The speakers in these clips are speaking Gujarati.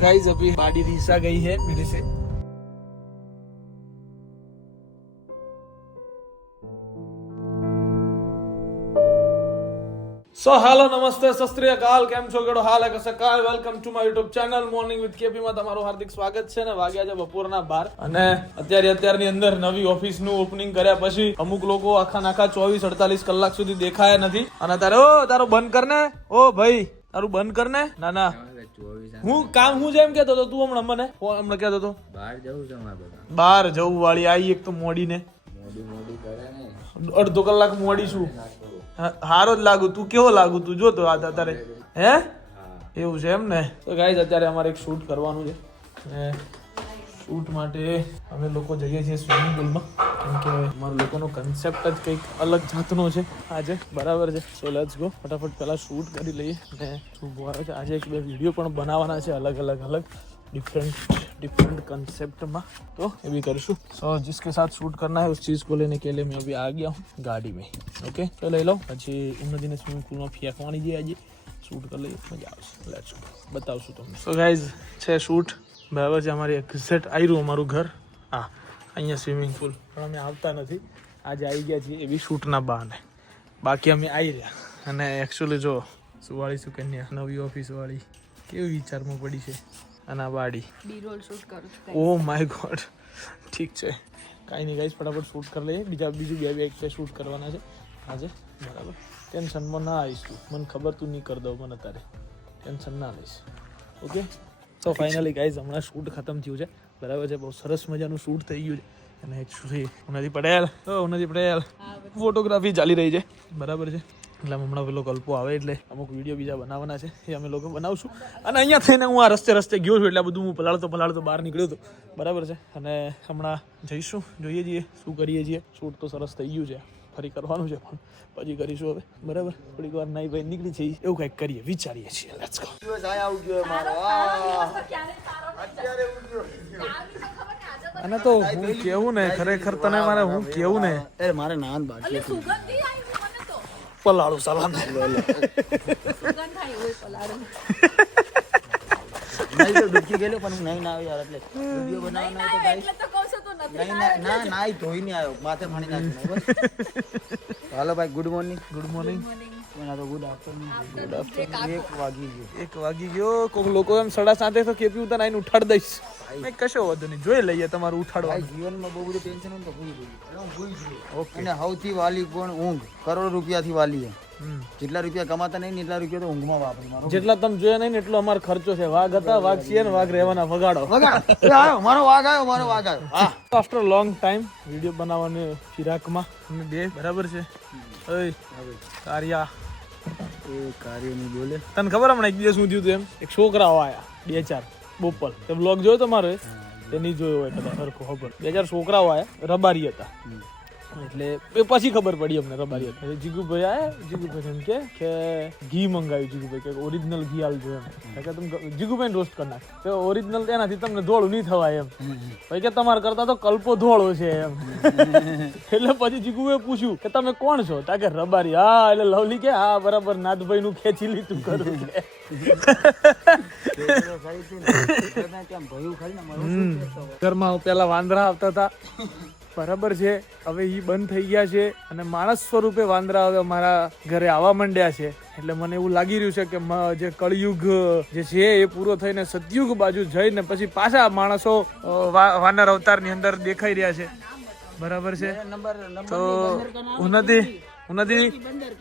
गाइस अभी गाड़ी रीसा गई है मेरे से સો હાલો નમસ્તે સસ્ત્રીય કાલ કેમ છો કેડો હાલ કે સકાળ welcome to my YouTube channel morning with KP માં તમારું હાર્દિક સ્વાગત છે ને વાગ્યા છે બપોરના બાર અને અત્યારે અત્યારની અંદર નવી ઓફિસ નું ઓપનિંગ કર્યા પછી અમુક લોકો આખા નાખા ચોવીસ અડતાલીસ કલાક સુધી દેખાયા નથી અને તારે ઓ તારું બંધ કર ને ઓ ભાઈ તારું બંધ કર ને. ના ના. હું કામ હું જેમ કેતો હતો તું હમણાં મને. હમણાં કેતો હતો. બહાર જવું છે મારે બહાર જવું વાળી આવી એક તો મોડી ને મોડું મોડું કરે ને. અડધો કલાક મોડી છું. હારો જ લાગુ તું કેવો લાગુ તું? જો તો આ તારે હે? એવું છે એમ ને? તો ગાઈઝ અત્યારે અમારે એક શૂટ કરવાનું છે. શૂટ માટે અમે લોકો જઈએ છીએ સ્વિમિંગ પુલમાં કેમ કે અમારા લોકોનો કન્સેપ્ટ જ કંઈક અલગ જાતનો છે આજે બરાબર છે સો લેટ્સ ગો ફટાફટ પહેલાં શૂટ કરી લઈએ અને શું આવે છે આજે એક બે વિડીયો પણ બનાવવાના છે અલગ અલગ અલગ डिफरेंट डिफरेंट कंसेप्ट में तो ये भी करशु सो जिसके साथ शूट करना है उस चीज़ को लेने के लिए मैं अभी आ गया हूँ गाड़ी में ओके तो લઈ લો પછી ઉન્નતિને સ્વિમિંગ પુલમાં ફેંકવાની છે આજે શૂટ કરી લઈએ મજા આવશે લેટ્સ ગો બતાવશું તમને સો ગાઈઝ છે શૂટ બરાબર છે અમારી એક્ઝેક્ટ આવ્યું અમારું ઘર. હા અહીંયા સ્વિમિંગ પુલ પણ અમે આવતા નથી. આજે આવી ગયા છીએ એવી શૂટના બહાને. બાકી અમે આવી રહ્યા. અને એકચ્યુઅલી જો સુવાળી સુકન્યા નવી ઓફિસવાળી કેવી વિચારમાં પડી છે. અને આ વાડી. ઓ માય ગોડ ઠીક છે. કાંઈ નહીં ગાઈશ ફટાફટ શૂટ કરી લઈએ. બીજા બીજું બે બે એક શૂટ કરવાના છે. આજે બરાબર. ટેન્શનમાં ના આવીશ તું. મને ખબર તું નહીં કરી દઉં મને અત્યારે ટેન્શન ના લઈશ. ઓકે તો ફાઇનલી ગાઈઝ હમણાં શૂટ ખતમ થયું છે. બરાબર છે બહુ સરસ મજાનું શૂટ થઈ ગયું છે. અને એકચુઅલી ઉનાથી પટેલ. ઓ ઉનાથી પટેલ. ફોટોગ્રાફી ચાલી રહી છે. બરાબર છે. એટલે હમણાં પેલો કલ્પો આવે એટલે અમુક વીડિયો બીજા બનાવવાના છે. એ અમે લોકો બનાવશું. અને અહીંયા થઈને હું આ રસ્તે રસ્તે ગયો છું એટલે બધું હું પલાળતો પલાળતો બહાર નીકળ્યો હતો. બરાબર છે. અને હમણાં જઈશું જોઈએ છીએ શું કરીએ છીએ. શૂટ તો સરસ થઈ ગયું છે. ફરી કરવાનું છે પણ પછી કરીશું હવે. બરાબર? થોડીક વાર નાઈ ભાઈ નીકળી જઈએ. એવું કંઈક કરીએ વિચારીએ છીએ. લેટ્સ ગો અને તો હું કેવું ને? ખરેખર તને મારે હું કેવું ને? અરે મારે નાન બાકી એટલે સુગંધી આવી મને તો. પલાળું સલામ તો ડૂબકી ગયેલો પણ હું નહીં ના આવ્યો યાર એટલે વીડિયો બનાવવાનો તો નહીં ના ના આવ્યો. માથે પાણી નાખ્યું બસ હાલો ભાઈ ગુડ મોર્નિંગ ગુડ મોર્નિંગ એના તો ગુડ આફ્ટરનૂન એક વાગી ગયો. એક વાગી ગયો. કોઈક લોકો એમ સાડા સાતે તો કેપી ઉતાર આઈને ઉઠાડ દઈશ. મેં કશો વાંધો નહીં. જોઈ લઈએ તમારું ઉઠાડવા જીવનમાં બહુ બધું ટેન્શન હોય ને તો ભૂલી ગયું હું ભૂલી ગયો અને સૌથી વાલી કોણ? ઊંઘ. કરોડ રૂપિયાથી વાલી છે. જેટલા રૂપિયા કમાતા નહીં એટલા રૂપિયા તો ઊંઘમાં વાપરી. મારો જેટલા તમે જોયા નહીં એટલો અમારો ખર્ચો છે. વાઘ હતા વાઘ છીએ ને વાઘ રહેવાના વગાડો. મારો વાઘ આવ્યો મારો વાઘ આવ્યો. આફ્ટર લોંગ ટાઈમ વીડિયો બનાવવાની ફિરાકમાં અમે બે બરાબર છે? ઓય કારિયા. એ કાર્યની બોલે. તને ખબર હમણાં એક દિવસ હું થયું એમ? એક છોકરાઓ આવ્યા બે ચાર બોપલ. તે બ્લોગ જોયો તમારે તે નહીં જોયો હોય કદાચ સરખો ખબર. બે ચાર છોકરાઓ આવ્યા રબારી હતા. એટલે એ પછી ખબર પડી અમને હતા એટલે જીગુભાઈ આયા જીગુભાઈ એમ કે કે ઘી મંગાવ્યું જીગુભાઈ કે ઓરિજિનલ ઘી આલજો એમ. કે તમે જીગુભાઈ રોસ્ટ કરી નાખ. કે ઓરિજિનલ તેનાથી તમને ધોળું નહીં થવાય એમ. ભાઈ કે તમારા કરતા તો કલ્પો ધોળો છે એમ. એટલે પછી જીગુભાઈ પૂછ્યું કે તમે કોણ છો? તા કે રબારી. હા એટલે લવલી કે હા બરાબર નાથભાઈ નું ખેંચી લીધું કરું હોય? ઘરમાં પેલા વાંદરા આવતા હતા. બરાબર છે. હવે એ બંધ થઈ ગયા છે અને માણસ સ્વરૂપે વાંદરા હવે અમારા ઘરે આવવા માંડ્યા છે. એટલે મને એવું લાગી રહ્યું છે કે જે કળિયુગ જે છે એ પૂરો થઈને સતયુગ બાજુ જઈને પછી પાછા માણસો વાનર અવતારની અંદર દેખાઈ રહ્યા છે. બરાબર છે? તો ઉન્નતિ ઉન્નતિ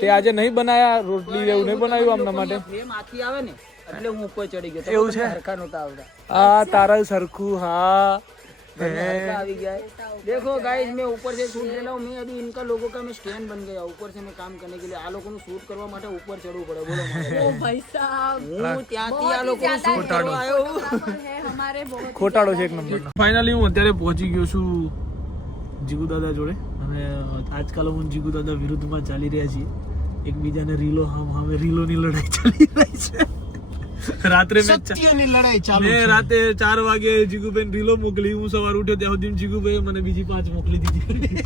તે આજે નહીં બનાયા? રોટલી એવું નહીં બનાવ્યું આમના માટે? આખી આવે ને એટલે હું ઉપર ચડી ગયો. એવું છે? આ તારા સરખું હા. हल्का आ गया है देखो गाइस मैं ऊपर से शूट ले रहा हूँ मैं अभी इनका लोगों का मैं स्टैंड बन गया ऊपर से मैं काम करने के लिए आ लोगों નું શૂટ કરવા માટે ઉપર ચડવું પડે બોલો મને. ओ भाई साहब હું ત્યાંથી આ बहुत ही લોકો ज्यादा શૂટ કરવા આવ્યો હું. बराबर है हमारे बहुत ખોટાડો છે એક નંબરનો ફાઇનલી હું અત્યારે પહોંચી ગયો છું જીગુ દાદા જોડે અને આજકાલ હું જીગુ દાદા વિરુદ્ધમાં ચાલી રહ્યા છીએ એકબીજાને રીલો હામ હામે રીલોની લડાઈ ચાલી રહી છે રાત્રે મેં સત્યની લડાઈ ચાલુ મેં રાતે ચાર વાગે જીગુબેન રીલો મોકલી હું સવાર ઉઠ્યો ત્યાં સુધી જીગુભાઈ મને બીજી પાંચ મોકલી દીધી.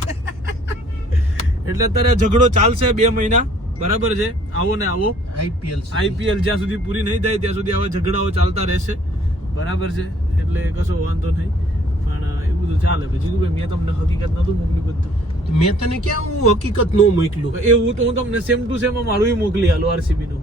એટલે અત્યારે ઝઘડો ચાલશે બે મહિના બરાબર છે? આવો ને આવો. આઈપીએલ આઈપીએલ જ્યાં સુધી પૂરી નહીં થાય ત્યાં સુધી આવા ઝઘડાઓ ચાલતા રહેશે. બરાબર છે? એટલે કશો વાંધો નહીં. પણ એવું બધું ચાલે. જીગુભાઈ મેં તમને હકીકત નતું મોકલ્યું બધું. મેં તને ક્યાં હું હકીકત નો મોકલું? એવું તો હું તમને સેમ ટુ સેમ મારું મોકલી આલો આરસીબી નું.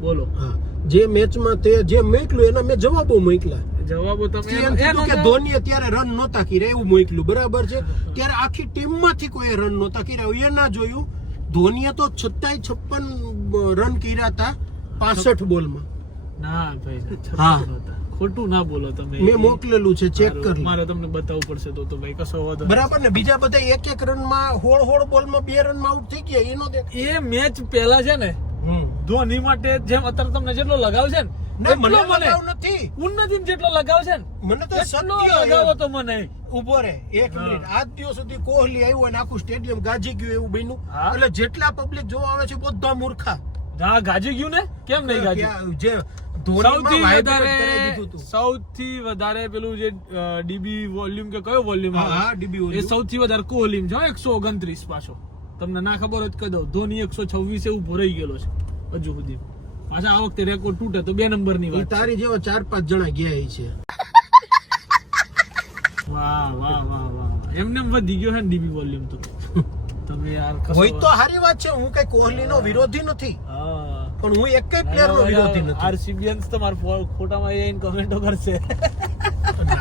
બોલો. હા. જે મેચમાં તે જે મોકલ્યું એના મેં જવાબો મોકલા જવાબો તમે કે ધોનીએ ત્યારે રન નહોતા કર્યા એવું મોકલ્યું બરાબર છે? ત્યારે આખી ટીમમાંથી કોઈ રન નહોતા કર્યા. એ ના જોયું. ધોનીએ તો છતાંય છપ્પન રન કર્યા હતા પાસઠ બોલમાં. ના ભાઈ હા. ખોટું ના બોલો તમે. મેં મોકલેલું છે ચેક કરી. મારે તમને બતાવવું પડશે તો તો ભાઈ કશો વાંધો બરાબર ને? બીજા બધા એક એક રનમાં હોળ હોળ બોલમાં બે રનમાં આઉટ થઈ ગયા એનો એ મેચ પહેલા છે ને. ધોની માટે જેમ અત્યારે તમને જેટલો લગાવ છે ને એટલો મને. નથી. ઉન્નતિને જેટલો લગાવ છે મને તો લગાવો તો મને. ઊભો રે એક મિનિટ. આજ દિવસ સુધી કોહલી આવ્યો અને આખું સ્ટેડિયમ ગાજી ગયું એવું બન્યું. એટલે જેટલા પબ્લિક જોવા આવે છે બધા મૂર્ખા. હા ગાજી ગયું ને? કેમ નહીં ગાજી? જે સૌથી વધારે. સૌથી પેલું જે ડીબી વોલ્યુમ કે કયો વોલ્યુમ હા, ડીબી એ સૌથી વધારે કોહલીમ છે એકસો ઓગણત્રીસ પાછો. તમને ના ખબર હોય તો કહી દઉં. ધોની એકસો છવ્વીસ ઊભો રહી ગયેલો છે. હજુ સુધી. પાછા આ વખતે રેકોર્ડ તૂટે તો બે નંબરની વાત તારી જેવો ચાર પાંચ જણા ગયા છે. વાહ વાહ વાહ વાહ એમને વધી ગયો છે ડીબી વોલ્યુમ તો. તમે યાર કોઈ તો સારી વાત છે હું કઈ કોહલી નો વિરોધી નથી. પણ હું એક પ્લેયર નો વિરોધી નથી. આરસીબીએન્સ તમારા ફો- ફોટામાં એ કમેન્ટો કરશે.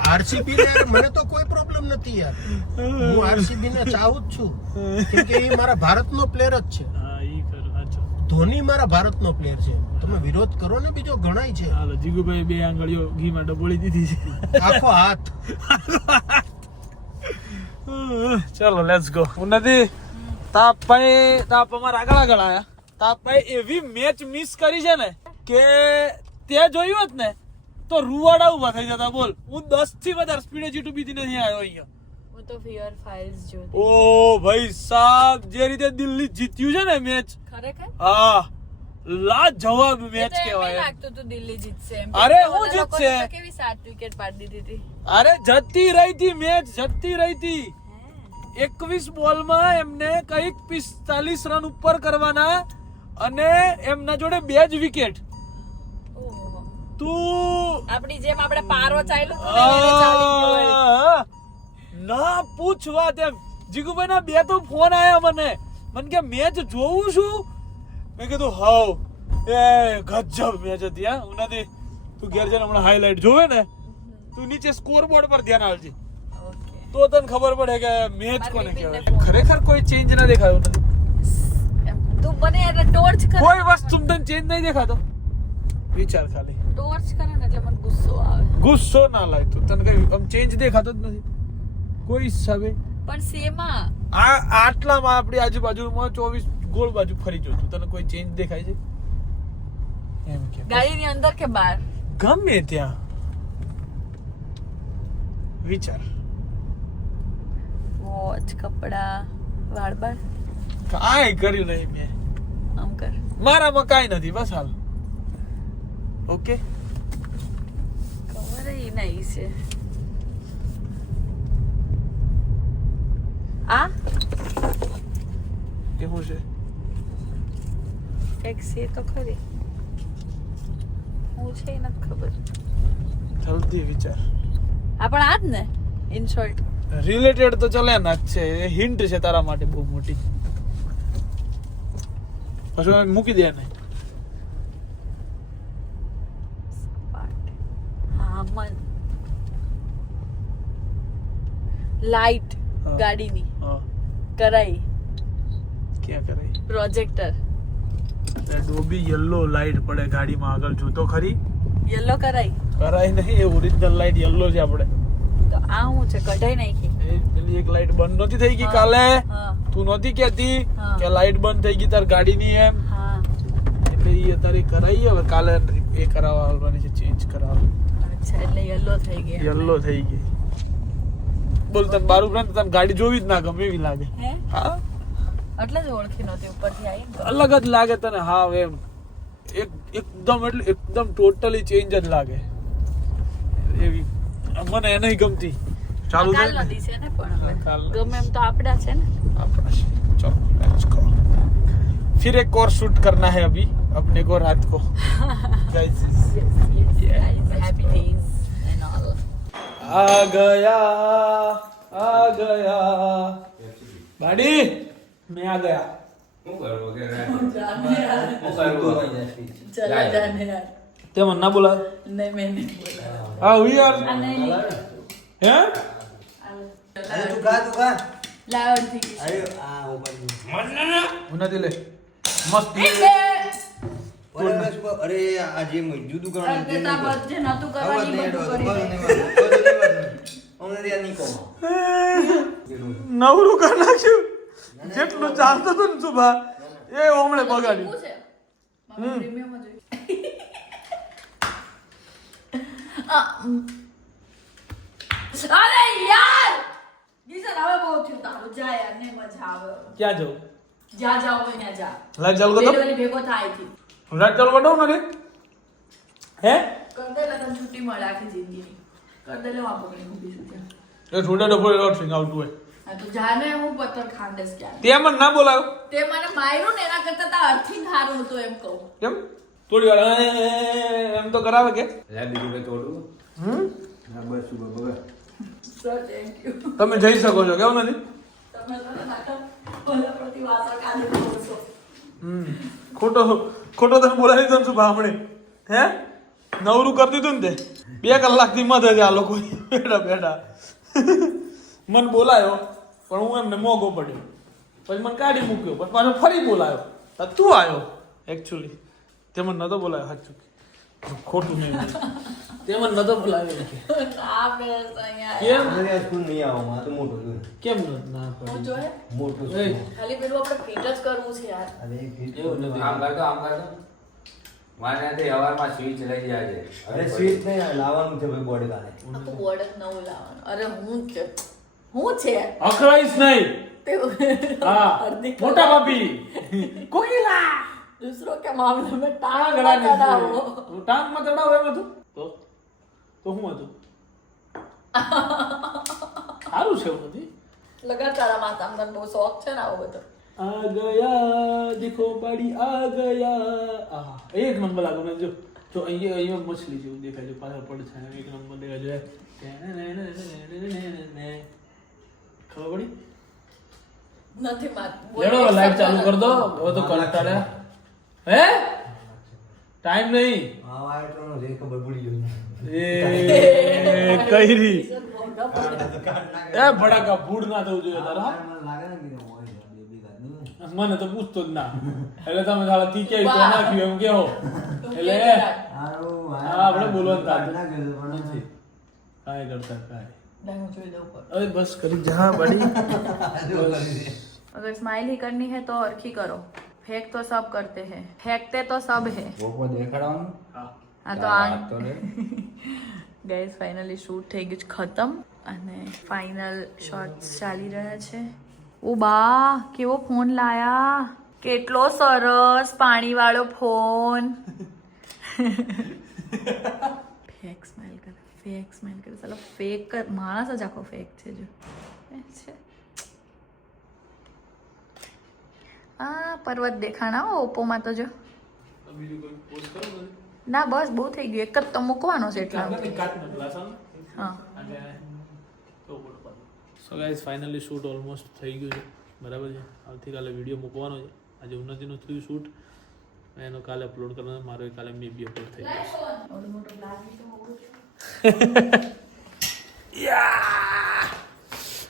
આરસીબી ને મને તો કોઈ પ્રોબ્લેમ નથી યાર. હું આરસીબી ને ચાહું જ છું. કે એ મારા ભારતનો પ્લેયર જ છે. ધોની મારા ભારતનો પ્લેયર છે. તમે વિરોધ કરો ને બીજો ઘણાય છે. હાલો જીગુભાઈ બે આંગળીઓ ઘીમાં ડબોળી દીધી છે. આખો હાથ. ચાલો લેટ્સ ગો ઉન્નતિ તાપભાઈ તાપ અમારા આગળ આગળ આયા. તાપભાઈ એવી મેચ મિસ કરી છે ને કે તે જોયું હોત ને તો રૂવાડા ઊભા થઈ જતા. બોલ હું દસથી વધારે સ્પીડે જીટુ બીજી નથી આવ્યો અહીંયા. તો ફિયર ફાઇલ્સ જોતી. ઓ ભાઈ સાહેબ જે રીતે દિલ્હી જીત્યું છે ને મેચ ખરેખર? હા. લા જવાબ મેચ કહેવાય. લાગતું તો દિલ્હી જીતશે અરે હું જીતશે? કેવી સાત વિકેટ પાડી દીધી હતી? અરે જતી રહી હતી મેચ જતી રહી હતી. એકવીસ બોલમાં એમને કંઈક પિસ્તાલીસ રન ઉપર કરવાના અને એમના જોડે બે જ વિકેટ તું આપણી જેમ આપણે પારો ચાલ્યું ને પૂછવા તેમ જીગુભાઈ ના બે તો ફોન આયા મને. મને કે મેચ જોઉં છું? મેં કીધું હાવ એ ગજબ મેચ હતી હા. હું નથી તું ઘેર જઈને હમણાં હાઈલાઈટ જોવે ને તું નીચે સ્કોરબોર્ડ પર ધ્યાન આપજે. તો તને ખબર પડે કે મેચ કોને કહેવાય. ખરેખર કોઈ ચેન્જ ના દેખાયો નથી. તું બને એટલે ટોર્ચ કર. કોઈ વસ્તુ તને ચેન્જ નહીં દેખાતો. વિચાર ખાલી. ટોર્ચ કરે ને એટલે મને ગુસ્સો આવે. ગુસ્સો ના લાગતો તને કઈ આમ ચેન્જ દેખાતો જ નથી. કોઈ હિસાબે પણ સેમાં આ આટલામાં આપણી આજુબાજુમાં ચોવીસ ગોળ બાજુ ફરી જો તને કોઈ ચેન્જ દેખાય છે? એમ કે. ગાડીની અંદર કે બહાર? ગમે ત્યાં. વિચાર. વોચ કપડા વાળ બાળ કાંઈ કર્યું નહીં મેં. આમ કર. મારામાં કાંઈ નથી બસ હાલ. ઓકે ખબર નહીં છે. આ એ શું છે ટેક્સી તો ખરી હું છે એ નથી ખબર જલ્દી વિચાર આપણ પણ આ જ ને? ઇન શોર્ટ રિલેટેડ તો ચલે ના જ છે. એ હિન્ટ છે તારા માટે બહુ મોટી. પછી મૂકી દે ને લાઈટ. ગાડીની. કરાઈ. ક્યાં કરાઈ? પ્રોજેક્ટર. ડોબી યલો લાઈટ પડે ગાડીમાં આગળ જોતો ખરી? યલો કરાઈ. કરાઈ નહીં એ ઓરિજિનલ લાઈટ યલો છે આપણે. તો આ હું છે કઢાઈ નાખી. પેલી એક લાઈટ બંધ નહોતી થઈ ગઈ કાલે? તું નહોતી કહેતી કે લાઈટ બંધ થઈ ગઈ તાર ગાડીની એમ? એટલે એ અત્યારે કરાઈ હવે કાલે એ કરાવવા આવવાની છે ચેન્જ કરાવવા. અચ્છા એટલે યલો થઈ ગઈ યલો થઈ ગઈ. બોલ તને બારું પ્રાંત તને ગાડી જોવી જ ના ગમે એવી લાગે હે હા એટલે જ ઓળખી નહોતી ઉપરથી આવી ને તો. અલગ જ લાગે તને હા એમ એક એકદમ એટલે એકદમ ટોટલી ચેન્જ જ લાગે એવી મને એ નહીં ગમતી ચાલુ આ થાય કાલનો ને દી છે ને પણ હવે. હા, કાલનો ગમે એમ તો આપડા છે ને अपना चलो लेट्स गो फिर एक और शूट करना है अभी अपने को रात को Guys, Yeah, let's happy go. આ ગયા આ ગયા. બાડી મેં આ ગયા. તે મને ના નહીં મેં નહીં બોલા હા હું યાર. તું. કા નહીં હે લાવ અડધી હું નથી લે. મસ્ત. અરે આજે જુદું અરે તે તાર બધ જે કરવાનું એ બધું કરી નવરું કરી નાખ્યું. જેટલું ચાલતું હતું ને સુભા એ હમણે બગાડ્યું છે? અરે યાર! ગીસર હવે બહુ થયું. તારું જા યાર ને મજા આવે. ક્યાં જવું જા જાવ હોય ત્યાં જા. લાઈટ ચાલુ કરતો વેલી ભેગો થાયથી લાઈટ ચાલુ કરતો ને હે? કંદે લગન છૂટી મળે આખી જિંદગીની. લે ત્યાં. એ છોટે ડબલ લોટરિંગ આવતું હોય. તો જાને હું પત્તર ખાંડેસ ક્યાં તે મને ના બોલાયો. તે મને માર્યું ને એના કરતા તા અર્થિંગ હારું હતો એમ કહું. કેમ? થોડી વાર એમ તો કરાવે કે? હમ? સર થેન્ક યુ તમે જઈ શકો છો કેવું નથી? તમે તો નાટક ઓલા પ્રતિ વાસણ કાઢી દો છો હમ. ખોટો ખોટો તને બોલાવી દઉં છું શું ભામણે? હે? નવરું કરી દીધું ને તે. બે કલાકથી મધે છે આ લોકો. બેઠા બેઠા. મને બોલાયો પણ હું એમને મોગો પડ્યો. પછી મને કાઢી મૂક્યો પણ પાછો ફરી બોલાયો. તો તું આવ્યો એકચ્યુઅલી તે મને નતો બોલાયો સાચું ખોટું નહીં તે મને નતો બોલાવ્યો. ના બેસ અહીંયા કેમ કેમ ન- ના હું પડી જોયે એ, ખાલી પેલું આપણે ફિટ જ કરવું છે યાર. એવું નથી આમ કરતો આમ કરતો માન્યાથી હવારમાં સ્વિચ લઈ જાજે અરે સ્વિચ નહીં લાવવાનું છે ભાઈ બોર્ડ ગાને આખું બોર્ડ જ લાવવાનું. અરે હું છે. હું છે? અકળાઈશ નહીં. હા મોટા બાપી કોઈલા दूसरों के मामले में टांग मत अड़ाओ तो टांग मत તો? તો હું હતું? સારું છે બધી લગા તારા માતા મને બહુ શોખ છે ને આવો બધો. આ ગયા દેખો બાડી આ ગયા આહા એક નંબર લાગો ને જો તો અહીંયા અહીંયા મછલી જેવું દેખાય છે પાછળ પડછાયા એક નંબર દેખાય છે ખબર પડી નથી લેડો લાઈટ ચાલુ કર દો હવે તો કંટાળ્યા હે ટાઈમ નહીં ખબર પડી ગયો એ કઈ રી એ ભડાકા ભૂડ ના થવું જોઈએ તારા લાગે ને કે હોય છે બે બે ગાદનું. મને તો પૂછતો જ ના એટલે તમે સાલા તી ક્યાંય તો નાખ્યું એમ કેહો એટલે હારું, હા, આપણે બોલવાનું કાઢ થતું. નાખ્યું છે, પણ નથી કાંઈ કરતા કાંઈ नहीं मुझे दो ऊपर અરે બસ કરી જા બડી જો કરી દે. अगर स्माइल ही करनी है तो अरखी करो फेंक तो सब करते हैं फेंकते तो सब है બપોર દેખાડવાનું આ તો આ ગાઈઝ ફાઇનલી શૂટ થઈ ગયું છે ખતમ અને ફાઇનલ શોર્ટ્સ ચાલી રહ્યા છે ઓ બા કેવો ફોન લાયા? કેટલો સરસ પાણી વાળો ફોન. ફેક સ્માઈલ કરે ફેક સ્માઈલ કરે. ચાલો ફેક કર માણસ જ આખો ફેક છે જો. છે. આ પર્વત દેખાણા હો ઓપ્પોમાં તો જો. ના બસ બહુ થઈ ગયું. એક જ તો મૂકવાનો છે એટલા હા. So guys finally shoot almost થઈ ગયું છે. બરાબર છે? આવતીકાલે વીડિયો મૂકવાનો છે. આજે ઉન્નતિનું થયું શૂટ એનો કાલે અપલોડ કરવાનો મારો એ કાલે મેં બી અપલોડ થઈ ગયો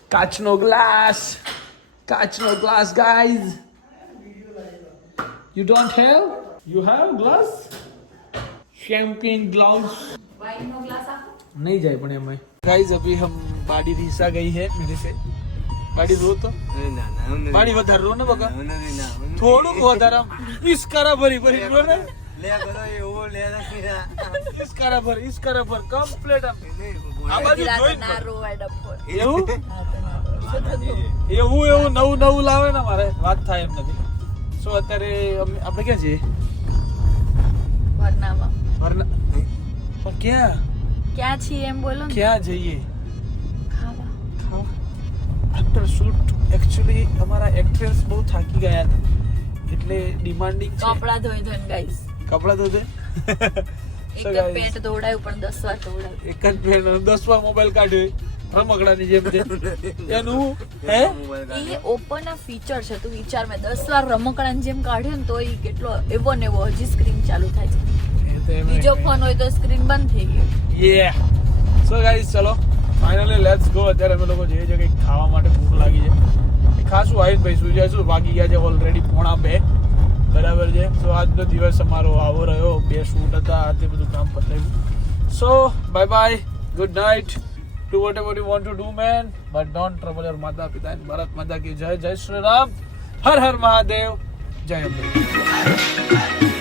કાચનો glass કાચનો glass guys you don't have you have glass champagne glass નહીં જાય પણ એમાં ગાઈઝ અભી હમ बाड़ी रीसा गई है मेरे से बाड़ी रो तो ના, ના, હું નથી. बाड़ी વધારે રો ને બકા હું નથી, ના, હું નથી. થોડુંક વધારે ઇસ્કારા ભરી ભરી રો ને લે કરો એવો લે નથી ના. ઇસ્કારા ભર ઇસ્કારા ભર કમ્પ્લીટ આમ નહીં, આ બાજુ રાતે જોઈ ના રોવાય ડફોર એવું એવું એવું નવું નવું લાવે ને મારે વાત થાય એમ નથી સો અત્યારે અમે- આપણે ક્યાં છીએ ભરનામાં ભરના પણ ક્યાં ક્યાં છીએ એમ બોલો ને ક્યાં જઈએ ખાવા આફ્ટર શૂટ એકચ્યુઅલી અમારા એક્ટ્રેસ બહુ થાકી ગયા હતા. એટલે ડિમાન્ડિંગ કપડા ધોઈ ધોઈને ગાઈસ કપડા ધોઈ એક So જ પેન્ટ દોડાયું પણ દસ વાર દોડાયું. એક જ પેન દસ વાર મોબાઈલ કાઢ્યો રમકડાની જેમ છે. એનું હે? એ ઓપન આ ફીચર છે તું વિચાર મેં દસ વાર રમકડાની જેમ કાઢ્યો ને તો એ કેટલો એવો ને એવો હજી સ્ક્રીન ચાલુ થાય છે. બીજો ફોન હોય તો સ્ક્રીન બંધ થઈ ગયો. યે સો ચલો. ફાઇનલી લેટ્સ ગો અત્યારે અમે લોકો જઈએ છીએ કંઈક ખાવા માટે ભૂખ લાગી છે. ખાસું આવીશ ભાઈ સુઈ જઈશું વાગી ગયા છે ઓલરેડી પોણા બે. બરાબર છે? તો આજનો દિવસ અમારો આવો રહ્યો. બે શૂટ હતા તે બધું કામ પતાવ્યું. So bye bye good night to whatever you want to do man but don't trouble your માતા પિતા ભારત માતા કી જય જય શ્રી રામ હર હર મહાદેવ જય અંબે